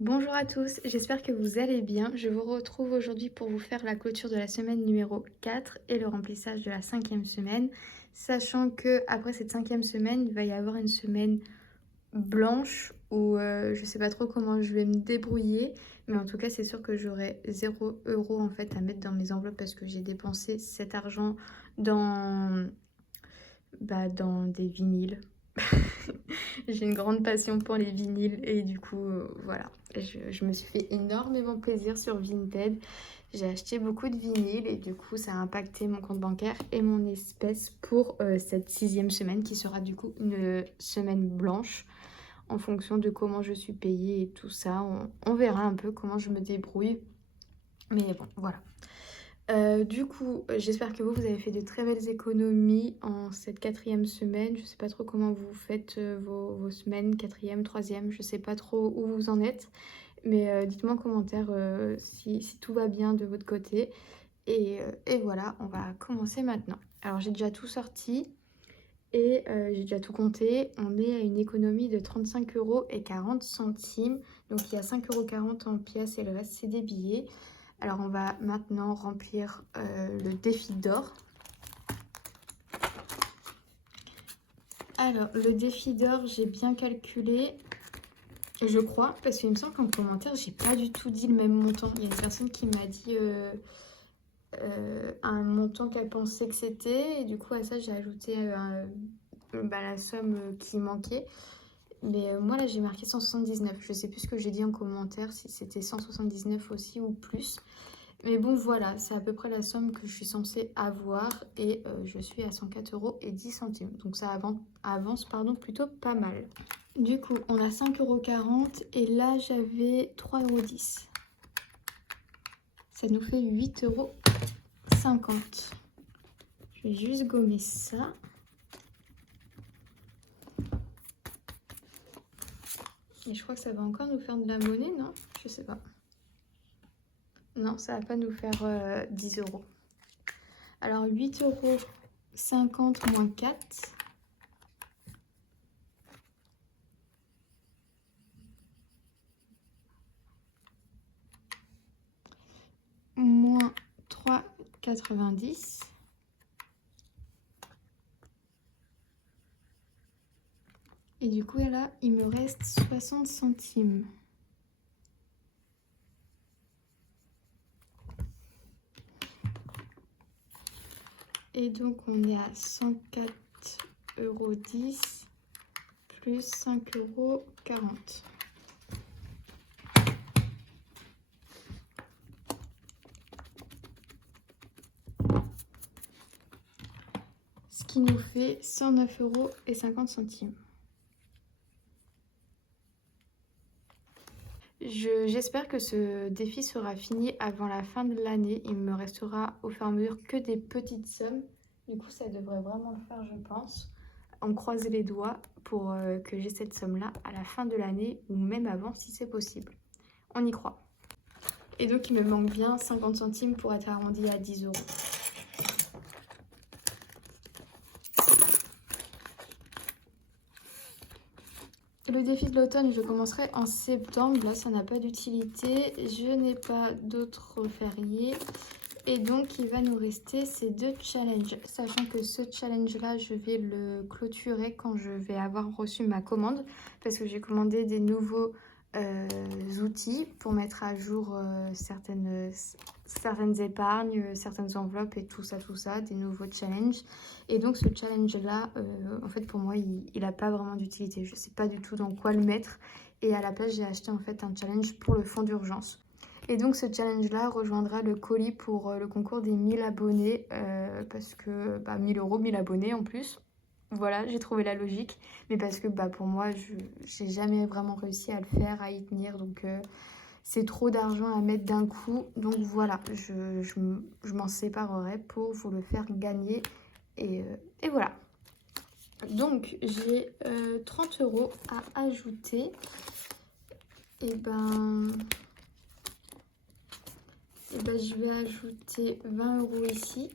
Bonjour à tous, j'espère que vous allez bien. Je vous retrouve aujourd'hui pour vous faire la clôture de la semaine numéro 4 et le remplissage de la cinquième semaine, sachant que après cette cinquième semaine, il va y avoir une semaine blanche où je sais pas trop comment je vais me débrouiller, mais en tout cas c'est sûr que j'aurai 0 € en fait à mettre dans mes enveloppes parce que j'ai dépensé cet argent dans, dans des vinyles. J'ai une grande passion pour les vinyles et du coup, voilà. Je me suis fait énormément plaisir sur Vinted. J'ai acheté beaucoup de vinyles et du coup, ça a impacté mon compte bancaire et mon espèce pour cette sixième semaine qui sera du coup une semaine blanche en fonction de comment je suis payée et tout ça. On verra un peu comment je me débrouille. Mais bon, voilà. Du coup, j'espère que vous avez fait de très belles économies en cette quatrième semaine. Je sais pas trop comment vous faites vos semaines, quatrième, troisième, je sais pas trop où vous en êtes. Mais dites-moi en commentaire si tout va bien de votre côté. Et voilà, on va commencer maintenant. Alors j'ai déjà tout sorti et j'ai déjà tout compté. On est à une économie de 35,40 €. Donc il y a 5,40 € en pièces et le reste c'est des billets. Alors on va maintenant remplir le défi d'or. Alors le défi d'or, j'ai bien calculé, je crois, parce qu'il me semble qu'en commentaire, j'ai pas du tout dit le même montant. Il y a une personne qui m'a dit un montant qu'elle pensait que c'était, et du coup à ça j'ai ajouté la somme qui manquait. Mais moi là j'ai marqué 179. Je sais plus ce que j'ai dit en commentaire, si c'était 179 aussi ou plus. Mais bon voilà, c'est à peu près la somme que je suis censée avoir et je suis à 104,10 €. Donc ça avance plutôt pas mal. Du coup, on a 5,40 € et là j'avais 3,10 €. Ça nous fait 8,50 €. Je vais juste gommer ça. Et je crois que ça va encore nous faire de la monnaie, non? Je sais pas. Non, ça va pas nous faire 10 €. Alors 8,50 € moins 4. Moins 3,90. Et du coup, là, il me reste 60 centimes. Et donc, on est à 104,10 € plus 5,40 €. Ce qui nous fait 109,50 €. J'espère que ce défi sera fini avant la fin de l'année. Il me restera au fur et à mesure que des petites sommes. Du coup, ça devrait vraiment le faire, je pense. On croise les doigts pour que j'ai cette somme-là à la fin de l'année ou même avant si c'est possible. On y croit. Et donc, il me manque bien 50 centimes pour être arrondi à 10 €. Le défi de l'automne, je commencerai en septembre. Là, ça n'a pas d'utilité. Je n'ai pas d'autres fériés. Et donc, il va nous rester ces deux challenges. Sachant que ce challenge-là, je vais le clôturer quand je vais avoir reçu ma commande. Parce que j'ai commandé des nouveaux outils pour mettre à jour certaines épargnes, certaines enveloppes et tout ça, des nouveaux challenges. Et donc ce challenge-là, en fait pour moi, il n'a pas vraiment d'utilité. Je ne sais pas du tout dans quoi le mettre. Et à la place, j'ai acheté en fait un challenge pour le fonds d'urgence. Et donc ce challenge-là rejoindra le colis pour le concours des 1000 abonnés. Parce que 1000 €, 1000 abonnés en plus. Voilà, j'ai trouvé la logique. Mais parce que pour moi, je n'ai jamais vraiment réussi à le faire, à y tenir. Donc c'est trop d'argent à mettre d'un coup. Donc voilà, je m'en séparerai pour vous le faire gagner. Et voilà. Donc j'ai 30 € à ajouter. Je vais ajouter 20 € ici.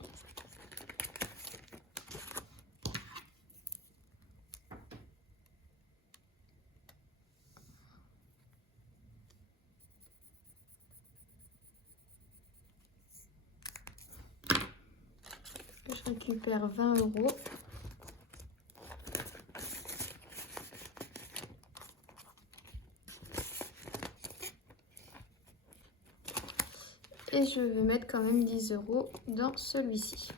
récupère 20 euros. Et je veux mettre quand même 10 euros dans celui-ci.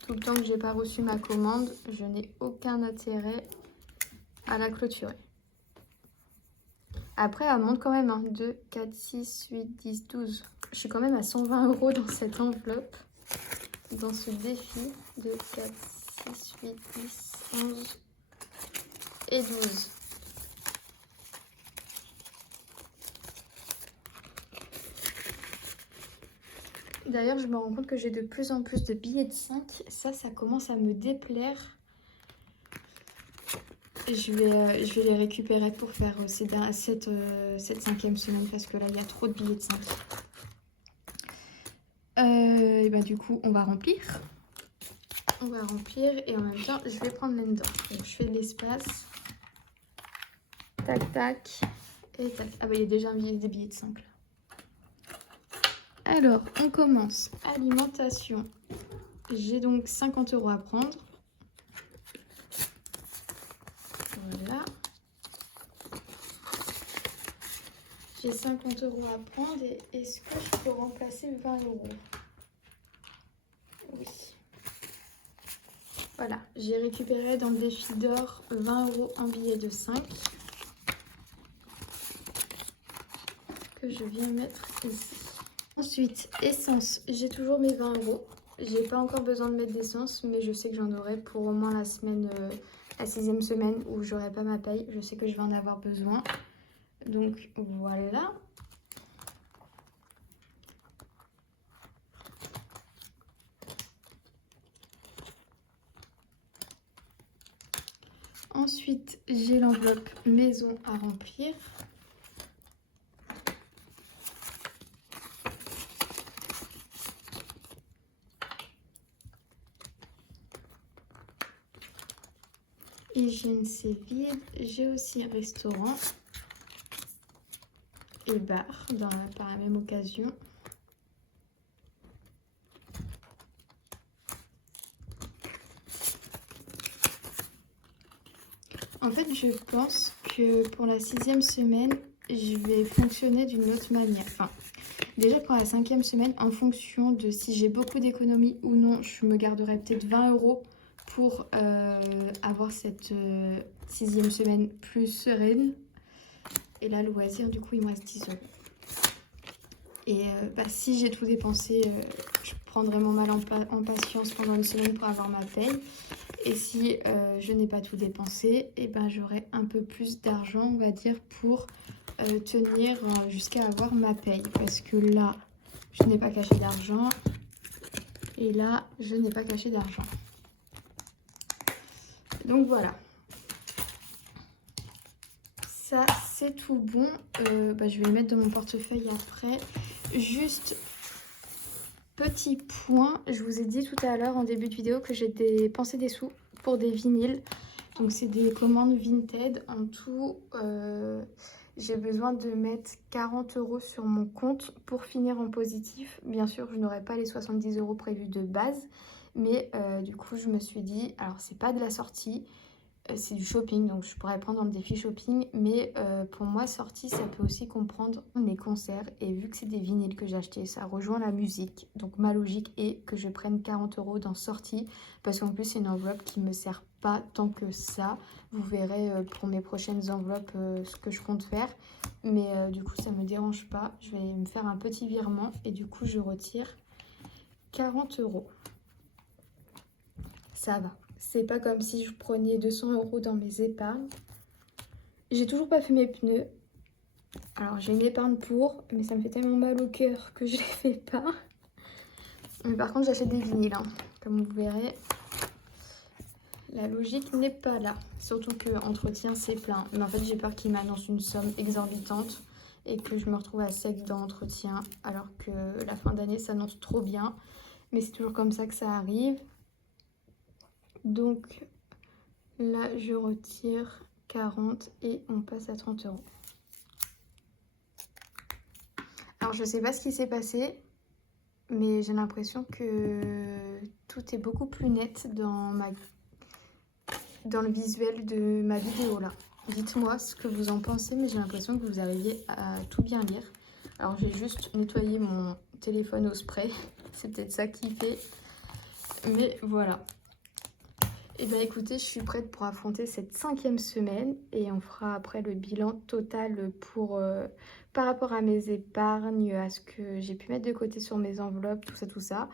Tout le temps que j'ai pas reçu ma commande, je n'ai aucun intérêt à la clôturer. Après, elle monte quand même, hein. 2, 4, 6, 8, 10, 12. Je suis quand même à 120 euros dans cette enveloppe, dans ce défi. 2, 4, 6, 8, 10, 11 et 12. D'ailleurs, je me rends compte que j'ai de plus en plus de billets de 5. Ça commence à me déplaire. Je vais les récupérer pour faire cette 5e semaine parce que là, il y a trop de billets de 5. Et bah, du coup, on va remplir. On va remplir et en même temps, je vais prendre l'endor. Donc, je fais de l'espace. Tac, tac. Et tac. Ah bah, il y a déjà des billets de 5 là. Alors, on commence. Alimentation. J'ai donc 50 euros à prendre. Voilà. J'ai 50 euros à prendre et est-ce que je peux remplacer 20 euros? Oui. Voilà, j'ai récupéré dans le défi d'or 20 euros en billets de 5 que je viens mettre ici. Ensuite, essence, j'ai toujours mes 20 euros. J'ai pas encore besoin de mettre d'essence, mais je sais que j'en aurai pour au moins la semaine, la 6e semaine où j'aurai pas ma paye. Je sais que je vais en avoir besoin. Donc voilà. Ensuite, j'ai l'enveloppe maison à remplir. Hygiène, c'est vide. J'ai aussi un restaurant et bar par la même occasion. En fait, je pense que pour la 6e semaine, je vais fonctionner d'une autre manière. Enfin, déjà pour la 5e semaine, en fonction de si j'ai beaucoup d'économies ou non, je me garderai peut-être 20 euros pour avoir cette 6e semaine plus sereine. Et là, le loisir, du coup, il me reste 10 euros. Et si j'ai tout dépensé, je prendrai mon mal en patience pendant une semaine pour avoir ma paye. Et si je n'ai pas tout dépensé, et ben j'aurai un peu plus d'argent, on va dire, pour tenir jusqu'à avoir ma paye. Parce que là, je n'ai pas caché d'argent. Et là, je n'ai pas caché d'argent. Donc voilà. Ça, c'est tout bon. Je vais le mettre dans mon portefeuille après. Juste petit point, je vous ai dit tout à l'heure en début de vidéo que j'ai dépensé des sous pour des vinyles. Donc c'est des commandes Vinted. En tout, j'ai besoin de mettre 40 euros sur mon compte pour finir en positif. Bien sûr, je n'aurai pas les 70 euros prévus de base. Mais du coup, je me suis dit, alors c'est pas de la sortie. C'est du shopping, donc je pourrais prendre dans le défi shopping. Mais pour moi, sortie, ça peut aussi comprendre les concerts. Et vu que c'est des vinyles que j'ai achetés, ça rejoint la musique. Donc ma logique est que je prenne 40 euros dans sortie. Parce qu'en plus, c'est une enveloppe qui ne me sert pas tant que ça. Vous verrez pour mes prochaines enveloppes ce que je compte faire. Mais du coup, ça ne me dérange pas. Je vais me faire un petit virement. Et du coup, je retire 40 euros. Ça va. C'est pas comme si je prenais 200 euros dans mes épargnes. J'ai toujours pas fait mes pneus. Alors j'ai une épargne pour, mais ça me fait tellement mal au cœur que je les fais pas. Mais par contre j'achète des vinyles, hein. Comme vous verrez. La logique n'est pas là. Surtout que entretien c'est plein. Mais en fait j'ai peur qu'il m'annonce une somme exorbitante et que je me retrouve à sec dans l'entretien. Alors que la fin d'année s'annonce trop bien. Mais c'est toujours comme ça que ça arrive. Donc là, je retire 40 et on passe à 30 euros. Alors, je sais pas ce qui s'est passé, mais j'ai l'impression que tout est beaucoup plus net dans le visuel de ma vidéo là. Dites-moi ce que vous en pensez, mais j'ai l'impression que vous arriviez à tout bien lire. Alors j'ai juste nettoyé mon téléphone au spray, c'est peut-être ça qui fait, mais voilà. Et bien écoutez, je suis prête pour affronter cette 5e semaine et on fera après le bilan total par rapport à mes épargnes, à ce que j'ai pu mettre de côté sur mes enveloppes, tout ça.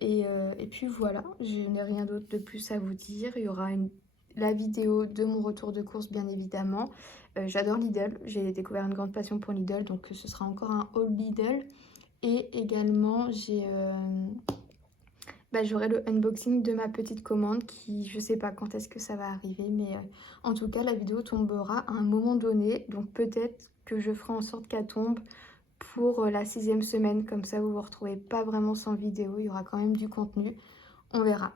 Et puis voilà, je n'ai rien d'autre de plus à vous dire. Il y aura la vidéo de mon retour de course bien évidemment. J'adore Lidl, j'ai découvert une grande passion pour Lidl, donc ce sera encore un haul Lidl. Et également j'aurai le unboxing de ma petite commande qui, je sais pas quand est-ce que ça va arriver, mais en tout cas la vidéo tombera à un moment donné, donc peut-être que je ferai en sorte qu'elle tombe pour la 6e semaine, comme ça vous vous retrouvez pas vraiment sans vidéo, il y aura quand même du contenu, on verra.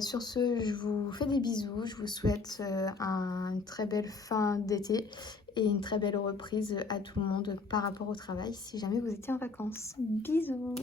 Sur ce, je vous fais des bisous, je vous souhaite une très belle fin d'été et une très belle reprise à tout le monde par rapport au travail si jamais vous étiez en vacances. Bisous!